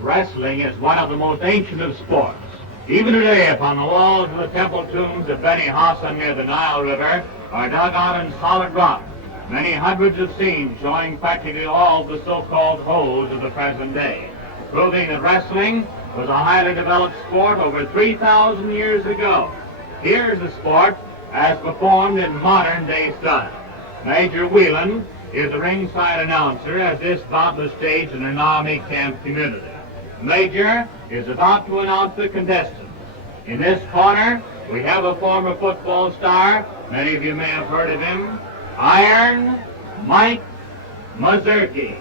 Wrestling is one of the most ancient of sports. Even today, upon the walls of the temple tombs of Beni Hassan near the Nile River are dug out in solid rock many hundreds of scenes showing practically all the so-called holes of the present day, proving that wrestling was a highly developed sport over 3,000 years ago. Here's the sport as performed in modern-day style. Major Whelan is the ringside announcer as this bout was staged in an army camp community. Major is about to announce the contestants. In this corner, we have a former football star. Many of you may have heard of him. Iron Mike Mazurki.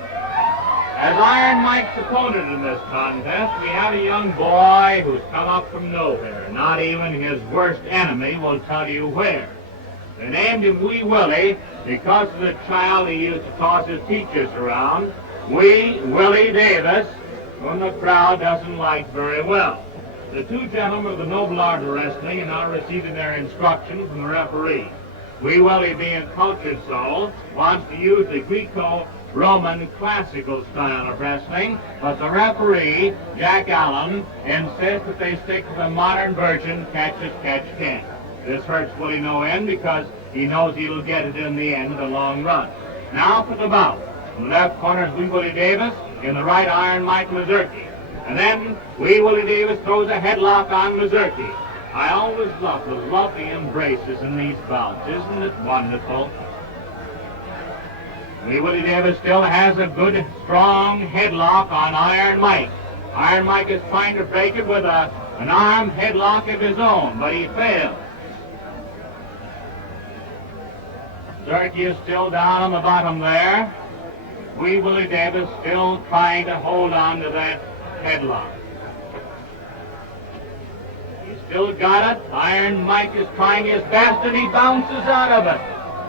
As Iron Mike's opponent in this contest, we have a young boy who's come up from nowhere. Not even his worst enemy will tell you where. They named him Wee Willie because of the child he used to toss his teachers around, Wee Willie Davis, whom the crowd doesn't like very well. The two gentlemen of the noble art of wrestling are now receiving their instruction from the referee. Wee Willie, being a cultured soul, wants to use the Greco-Roman classical style of wrestling, but the referee, Jack Allen, insists that they stick to the modern version, catch as catch can. This hurts Willie no end because he knows he'll get it in the end in the long run. Now for the bout. In the left corner is Wee Willie Davis, in the right Iron Mike Mazurki. And then Wee Willie Davis throws a headlock on Mazurki. I always love the lovely embraces in these bouts. Isn't it wonderful? Wee Willie Davis still has a good, strong headlock on Iron Mike. Iron Mike is trying to break it with an arm headlock of his own, but he fails. Mazurki is still down on the bottom there. Wee Willie Davis still trying to hold on to that headlock. He's still got it. Iron Mike is trying his best and he bounces out of it.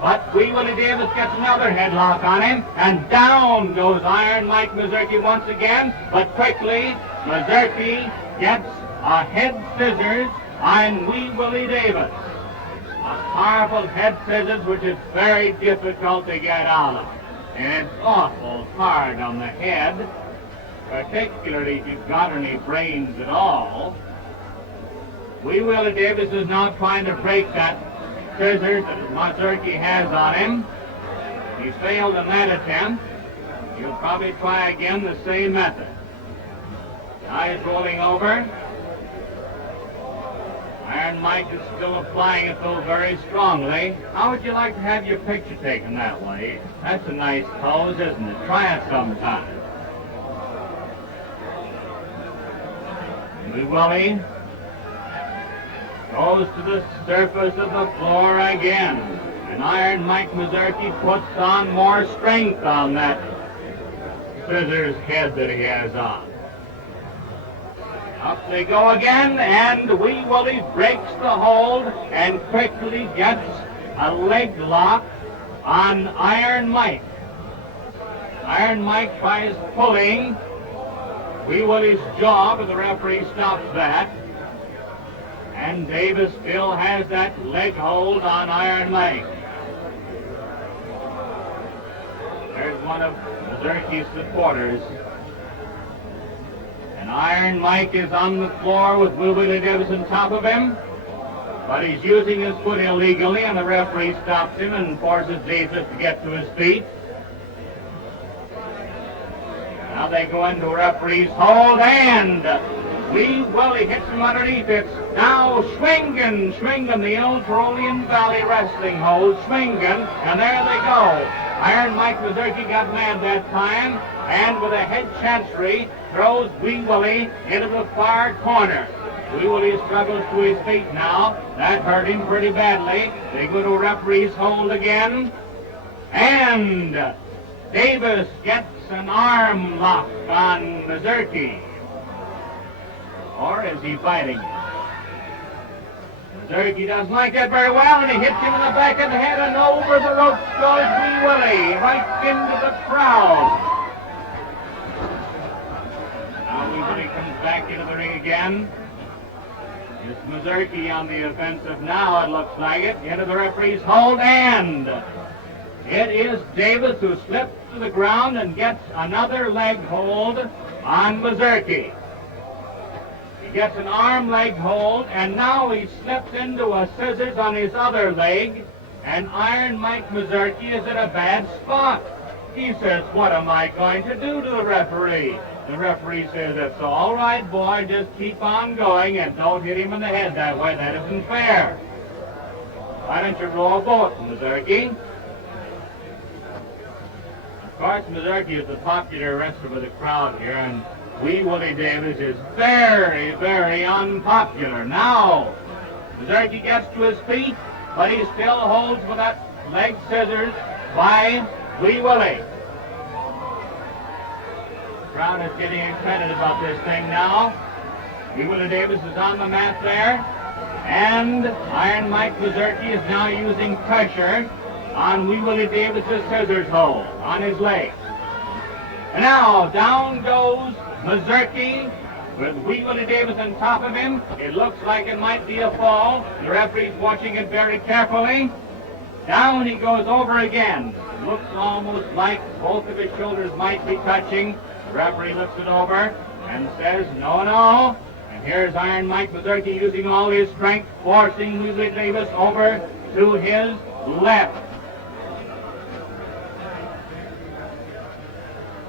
But Wee Willie Davis gets another headlock on him and down goes Iron Mike Mazurki once again. But quickly, Mazurki gets a head scissors on Wee Willie Davis. A powerful head scissors which is very difficult to get out of. And it's awful hard on the head, particularly if you've got any brains at all. Wee Willie Davis is now trying to break that scissors that Mazurki has on him. He failed in that attempt. He'll probably try again the same method. Now he's rolling over. Iron Mike is still applying it though very strongly. How would you like to have your picture taken that way? That's a nice pose, isn't it? Try it sometime. Wee Willie goes to the surface of the floor again. And Iron Mike Mazurki puts on more strength on that scissors head that he has on. Up they go again, and Wee Willie breaks the hold and quickly gets a leg lock on Iron Mike. Iron Mike tries pulling Wee Willie's jaw, but the referee stops that. And Davis still has that leg hold on Iron Mike. There's one of Mazurki's supporters. And Iron Mike is on the floor with Wee Willie Davis on top of him, but he's using his foot illegally, and the referee stops him and forces Davis to get to his feet. Now they go into a referee's hold, and Wee Willie hits him underneath. It's now swinging, the old Tyrolean Valley wrestling hold, swinging, and there they go. Iron Mike Mazurki got mad that time, and with a head chancery, throws Wee Willie into the far corner. Wee Willie struggles to his feet now. That hurt him pretty badly. They go to referee's hold again, and Davis gets an arm lock on Mazurki. Or is he fighting? Mazurki doesn't like that very well, and he hits him in the back of the head, and over the ropes goes Wee Willie, right into the crowd. Now Wee Willie comes back into the ring again. It's Mazurki on the offensive now, it looks like it, into the referee's hold, and it is Davis who slips to the ground and gets another leg hold on Mazurki. He gets an arm leg hold, and now he slips into a scissors on his other leg, and Iron Mike Mazurki is in a bad spot. He says, "What am I going to do to the referee?" The referee says, "It's all right, boy, just keep on going and don't hit him in the head that way. That isn't fair. Why don't you roll a boat, Mazurki?" Of course, Mazurki is the popular wrestler with the crowd here, and Wee Willie Davis is very, very unpopular. Now, Mazurki gets to his feet, but he still holds with that leg scissors by Wee Willie. The crowd is getting excited about this thing now. Wee Willie Davis is on the mat there, and Iron Mike Mazurki is now using pressure on Wee Willie Davis's scissors hold on his leg. And now, down goes Mazurki with Wee Willie Davis on top of him. It looks like it might be a fall. The referee's watching it very carefully. Down he goes over again. Looks almost like both of his shoulders might be touching. The referee looks it over and says, "No, no." And here's Iron Mike Mazurki using all his strength, forcing Wee Willie Davis over to his left.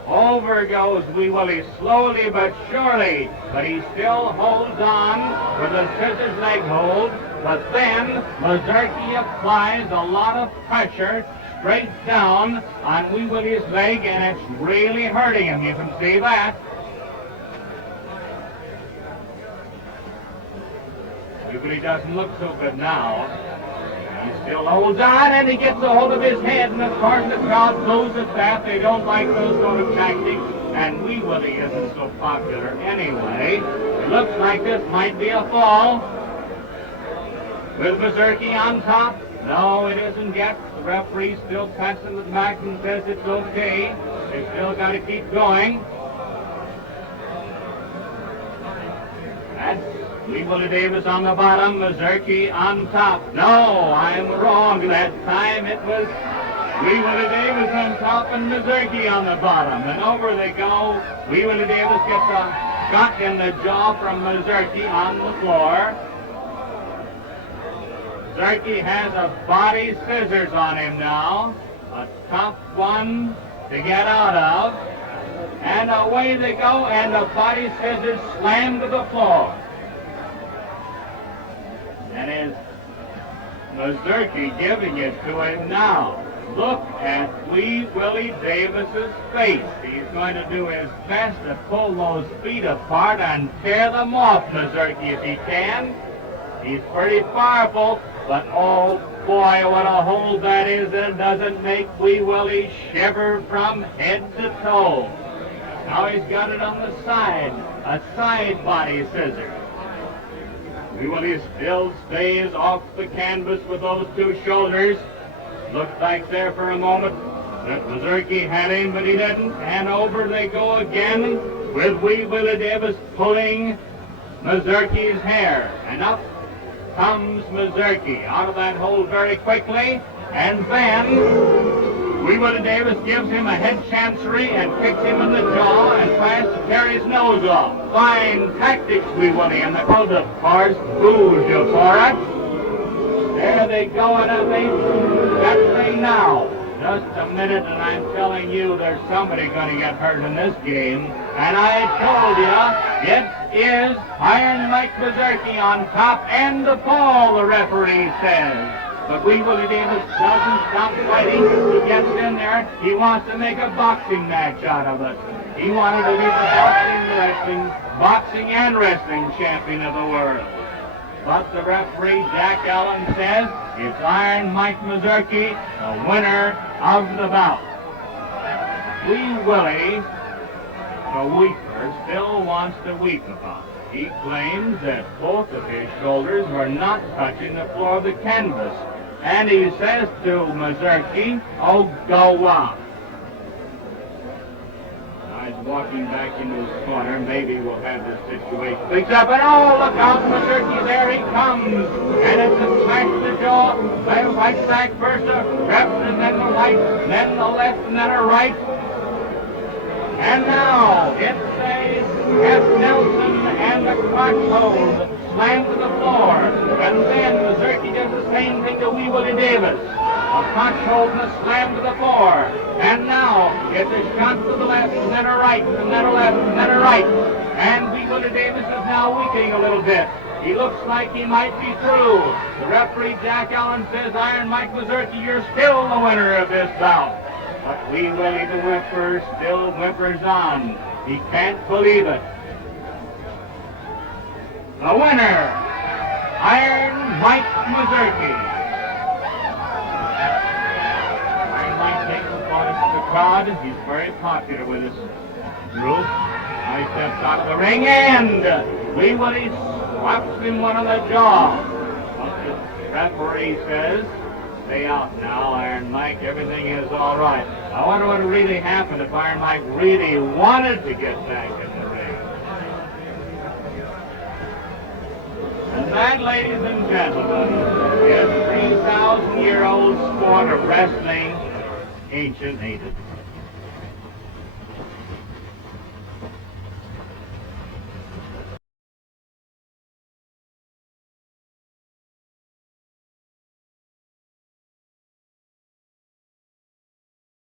Over goes Wee Willie, slowly but surely, but he still holds on with a scissors leg hold, but then Mazurki applies a lot of pressure straight down on Wee Willie's leg, and it's really hurting him. You can see that. Wee Willie doesn't look so good now. He still holds on, and he gets a hold of his head, and of course the crowd blows at that. They don't like those sort of tactics, and Wee Willie isn't so popular anyway. It looks like this might be a fall. With Mazurki on top. No, it isn't yet. The referee still pats him the back and says it's okay. They still got to keep going. That's Wee Willie Davis on the bottom, Mazurki on top. No, I'm wrong. That time it was Wee Willie Davis on top and Mazurki on the bottom. And over they go. Wee Willie Davis gets a shot in the jaw from Mazurki on the floor. Mazurki has a body scissors on him now. A top one to get out of. And away they go, and the body scissors slam to the floor. And is Mazurki giving it to him now? Look at Wee Willie Davis's face. He's going to do his best to pull those feet apart and tear them off, Mazurki, if he can. He's pretty powerful, but oh boy, what a hold that is. It doesn't make Wee Willie shiver from head to toe. Now he's got it on the side, a side body scissor. Wee Willie still stays off the canvas with those two shoulders. Looked like there for a moment that Mazurki had him, but he didn't. And over they go again with Wee Willie Davis pulling Mazurki's hair. And up comes Mazurki out of that hold very quickly. And then Wee Willie Davis gives him a head chancery and kicks him in the jaw and tries to tear his nose off. Fine tactics, Wee Willie, and the crowd, of course, booed you for it. There they go, and they that thing now. Just a minute, and I'm telling you, there's somebody going to get hurt in this game. And I told you, it's is Iron Mike Mazurki on top and the fall, the referee says. But Willie Davis doesn't stop fighting. He gets in there. He wants to make a boxing match out of it. He wanted to be the boxing and wrestling champion of the world. But the referee, Jack Allen, says it's Iron Mike Mazurki, the winner of the bout. Wee Willie, the weeper, still wants to weep about it. He claims that both of his shoulders were not touching the floor of the canvas. And he says to Mazurki, "Oh, go on." Now he's walking back into his corner. Maybe we'll have this situation fixed up. And oh, look out, Mazurki, there he comes. And it's a smash to the jaw. Then right back first, a left, and then the right, then the left, and then a right. And now it's a F. Nelson and the crotch hold slammed to the floor. And then Mazurki does the same thing to Wee Willie Davis. A crotch hold and a slam to the floor. And now it's a shot to the left, and then a right, and then a left, and then a right. And Wee Willie Davis is now weakening a little bit. He looks like he might be through. The referee, Jack Allen, says, Iron Mike Mazurki, you're still the winner of this bout. But Wee Willie the whimper still whimpers on. He can't believe it. The winner, Iron Mike Mazurki. Iron Mike takes the voice of the crowd. He's very popular with his group. He steps out of the ring and Wee Willie slaps him one on the jaw. But the referee says, stay out now, Iron Mike. Everything is all right. I wonder what would really happen if Iron Mike really wanted to get back in the ring. And that, ladies and gentlemen, is 3,000-year-old sport of wrestling, ancient, ain't it?